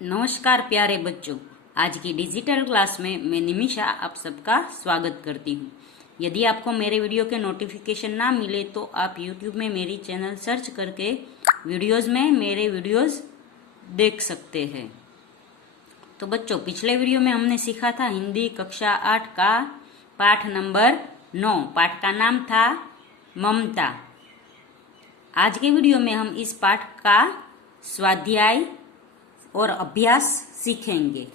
नमस्कार प्यारे बच्चों, आज की डिजिटल क्लास में मैं निमिषा आप सबका स्वागत करती हूँ। यदि आपको मेरे वीडियो के नोटिफिकेशन ना मिले तो आप YouTube में मेरी चैनल सर्च करके वीडियोस में मेरे वीडियोस देख सकते हैं। तो बच्चों, पिछले वीडियो में हमने सीखा था हिंदी कक्षा 8 का पाठ नंबर 9। पाठ का नाम था ममता। आज के वीडियो में हम इस पाठ का स्वाध्याय और अभ्यास सीखेंगे।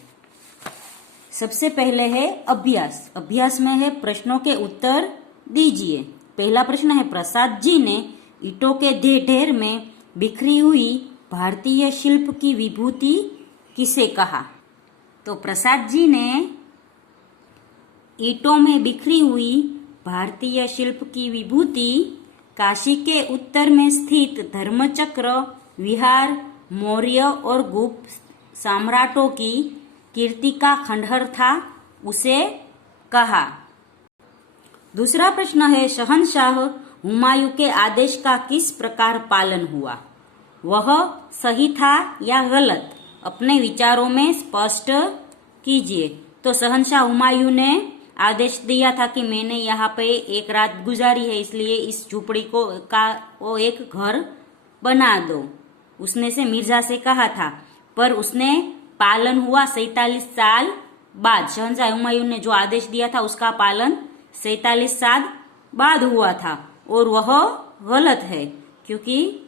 सबसे पहले है अभ्यास। अभ्यास में है प्रश्नों के उत्तर दीजिए। पहला प्रश्न है, प्रसाद जी ने ईंटों के ढेर में बिखरी हुई भारतीय शिल्प की विभूति किसे कहा? तो प्रसाद जी ने ईंटों में बिखरी हुई भारतीय शिल्प की विभूति काशी के उत्तर में स्थित धर्मचक्र विहार मौर्य और गुप्त सम्राटों की कीर्ति का खंडहर था, उसे कहा। दूसरा प्रश्न है, शहंशाह हुमायूं के आदेश का किस प्रकार पालन हुआ? वह सही था या गलत? अपने विचारों में स्पष्ट कीजिए। तो शहंशाह हुमायूं ने आदेश दिया था कि मैंने यहाँ पे एक रात गुजारी है, इसलिए इस झोपड़ी को एक घर बना दो। उसने से मिर्जा से कहा था, पर उसने पालन हुआ 47 साल बाद। शहंशाह हुमायूं ने जो आदेश दिया था उसका पालन 47 साल बाद हुआ था, और वह गलत है, क्योंकि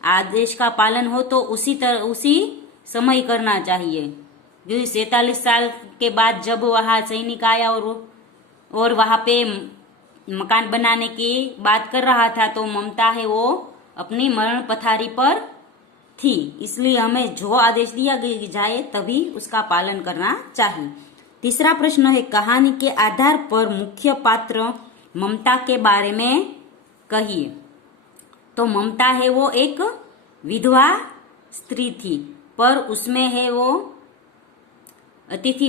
आदेश का पालन हो तो उसी समय करना चाहिए। क्योंकि 47 साल के बाद जब वहां सैनिक आया और वहां पे मकान बनाने की बात कर रहा था, तो ममता है वो अपनी मरण पथारी पर थी, इसलिए हमें जो आदेश दिया जाए तभी उसका पालन करना चाहिए। तीसरा प्रश्न है, कहानी के आधार पर मुख्य पात्र ममता के बारे में कहिए। तो ममता है वो एक विधवा स्त्री थी, पर उसमें है वो अतिथि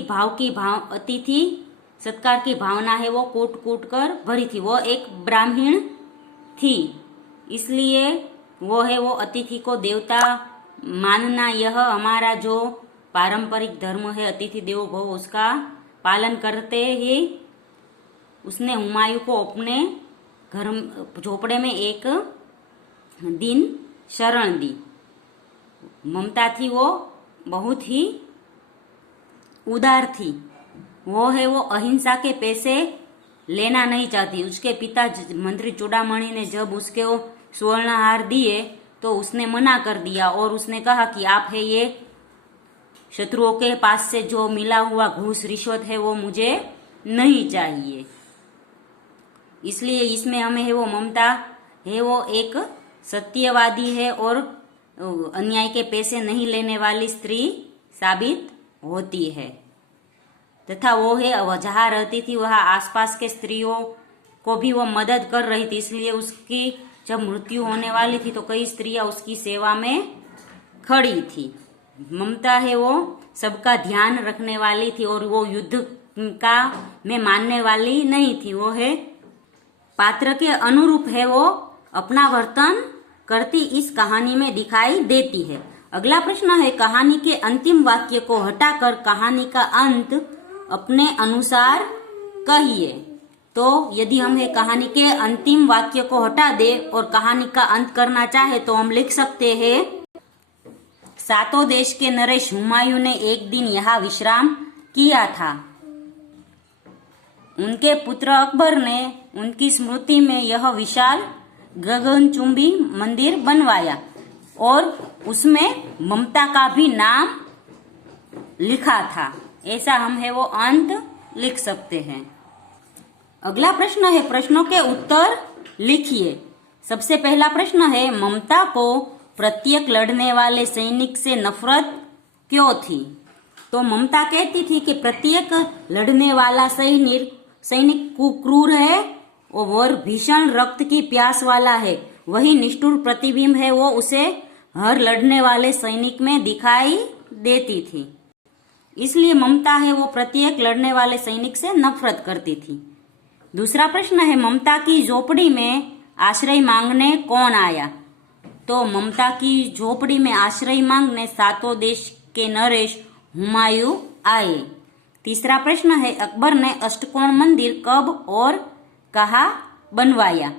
सत्कार की भावना है वो कूट कर भरी थी। वो एक ब्राह्मण थी, इसलिए वो है वो अतिथि को देवता मानना, यह हमारा जो पारंपरिक धर्म है अतिथि देवो भव, उसका पालन करते ही उसने हुमायूं को अपने घर झोपड़े में एक दिन शरण दी। ममता थी वो बहुत ही उदार थी। वो है वो अहिंसा के पैसे लेना नहीं चाहती। उसके पिता मंत्री चूड़ामणि ने जब उसके वो स्वर्ण हार दिए तो उसने मना कर दिया, और उसने कहा कि आप है ये शत्रुओं के पास से जो मिला हुआ घूस रिश्वत है वो मुझे नहीं चाहिए। इसलिए इसमें हमें है वो ममता है वो एक सत्यवादी है और अन्याय के पैसे नहीं लेने वाली स्त्री साबित होती है। तथा वो है जहाँ रहती थी वहाँ आसपास के स्त्रियों को भी वो मदद कर रही थी, इसलिए उसकी जब मृत्यु होने वाली थी तो कई स्त्रियां उसकी सेवा में खड़ी थी। ममता है वो सबका ध्यान रखने वाली थी, और वो युद्ध का में मानने वाली नहीं थी। वो है पात्र के अनुरूप है वो अपना वर्तन करती इस कहानी में दिखाई देती है। अगला प्रश्न है, कहानी के अंतिम वाक्य को हटाकर कहानी का अंत अपने अनुसार कहिए। तो यदि हम कहानी के अंतिम वाक्य को हटा दे और कहानी का अंत करना चाहे तो हम लिख सकते हैं, सातों देश के नरेश हुमायूं ने एक दिन यहाँ विश्राम किया था। उनके पुत्र अकबर ने उनकी स्मृति में यह विशाल गगनचुंबी मंदिर बनवाया और उसमें ममता का भी नाम लिखा था। ऐसा हम है वो अंत लिख सकते हैं। अगला प्रश्न है, प्रश्नों के उत्तर लिखिए। सबसे पहला प्रश्न है, ममता को प्रत्येक लड़ने वाले सैनिक से नफरत क्यों थी? तो ममता कहती थी कि प्रत्येक लड़ने वाला सैनिक क्रूर है और भीषण रक्त की प्यास वाला है। वही निष्ठुर प्रतिबिंब है वो उसे हर लड़ने वाले सैनिक में दिखाई देती थी। इसलिए ममता है वो प्रत्येक लड़ने वाले सैनिक से नफरत करती थी। दूसरा प्रश्न है, ममता की झोपड़ी में आश्रय मांगने कौन आया? तो ममता की झोपड़ी में आश्रय मांगने सातों देश के नरेश हुमायूं आए। तीसरा प्रश्न है अकबर ने अष्टकोण मंदिर कब और कहाँ बनवाया?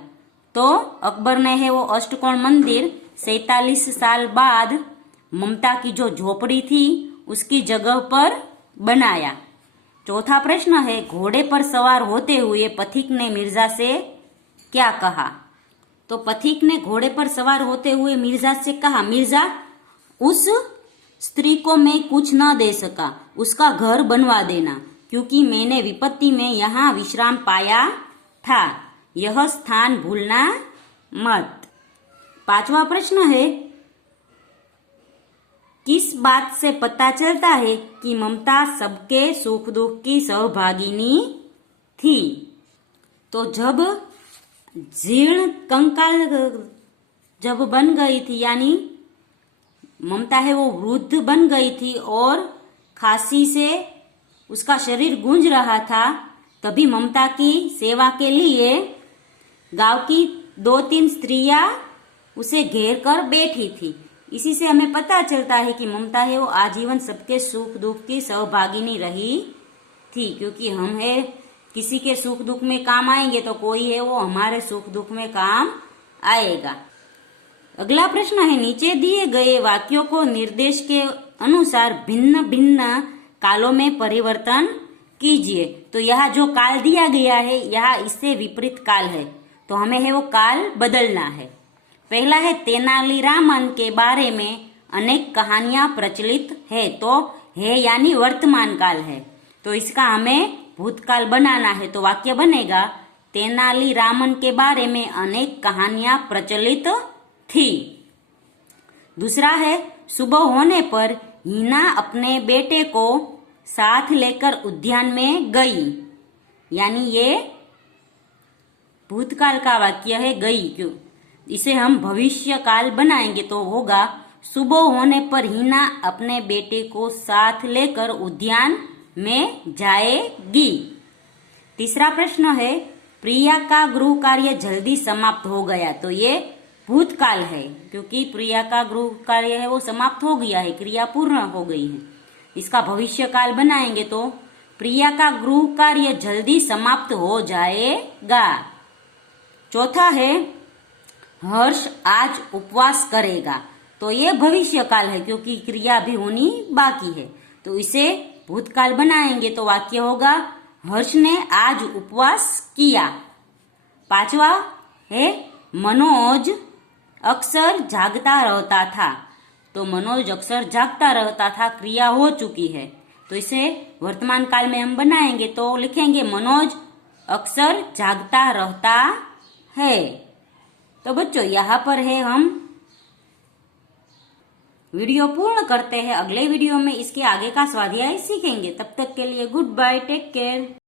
तो अकबर ने है वो अष्टकोण मंदिर 47 साल बाद ममता की जो झोपड़ी थी उसकी जगह पर बनाया। चौथा प्रश्न है घोड़े पर सवार होते हुए पथिक ने मिर्जा से क्या कहा? तो पथिक ने घोड़े पर सवार होते हुए मिर्जा से कहा, मिर्जा उस स्त्री को मैं कुछ न दे सका, उसका घर बनवा देना, क्योंकि मैंने विपत्ति में यहाँ विश्राम पाया था, यह स्थान भूलना मत। पांचवा प्रश्न है किस बात से पता चलता है कि ममता सबके सुख दुख की सहभागिनी थी? तो जब जीर्ण कंकाल जब बन गई थी, यानी ममता है वो वृद्ध बन गई थी और खांसी से उसका शरीर गूंज रहा था, तभी ममता की सेवा के लिए गांव की 2-3 स्त्रियां उसे घेर कर बैठी थी। इसी से हमें पता चलता है कि ममता है वो आजीवन सबके सुख दुख की सहभागिनी रही थी, क्योंकि हम है किसी के सुख दुख में काम आएंगे तो कोई है वो हमारे सुख दुख में काम आएगा। अगला प्रश्न है नीचे दिए गए वाक्यों को निर्देश के अनुसार भिन्न भिन्न कालों में परिवर्तन कीजिए। तो यहाँ जो काल दिया गया है यहाँ इससे विपरीत काल है, तो हमें है वो काल बदलना है। पहला है तेनालीरामन के बारे में अनेक कहानियां प्रचलित है, तो है यानी वर्तमान काल है, तो इसका हमें भूतकाल बनाना है। तो वाक्य बनेगा तेनालीरामन के बारे में अनेक कहानियां प्रचलित थी। दूसरा है सुबह होने पर हिना अपने बेटे को साथ लेकर उद्यान में गई, यानी ये भूतकाल का वाक्य है गई, क्यों इसे हम भविष्य काल बनाएंगे तो होगा सुबह होने पर हिना अपने बेटे को साथ लेकर उद्यान में जाएगी। तीसरा प्रश्न है प्रिया का गृह कार्य जल्दी समाप्त हो गया, तो ये भूतकाल है, क्योंकि प्रिया का गृह कार्य है वो समाप्त हो गया है, क्रिया पूर्ण हो गई है। इसका भविष्य काल बनाएंगे तो प्रिया का गृह कार्य जल्दी समाप्त हो जाएगा। चौथा है हर्ष आज उपवास करेगा, तो ये भविष्य काल है, क्योंकि क्रिया भी होनी बाकी है, तो इसे भूतकाल बनाएंगे तो वाक्य होगा हर्ष ने आज उपवास किया। पांचवा है मनोज अक्सर जागता रहता था, तो मनोज अक्सर जागता रहता था क्रिया हो चुकी है, तो इसे वर्तमान काल में हम बनाएंगे तो लिखेंगे मनोज अक्सर जागता रहता है। तो बच्चों यहाँ पर है हम वीडियो पूर्ण करते हैं, अगले वीडियो में इसके आगे का स्वाध्याय सीखेंगे। तब तक के लिए गुड बाय, टेक केयर।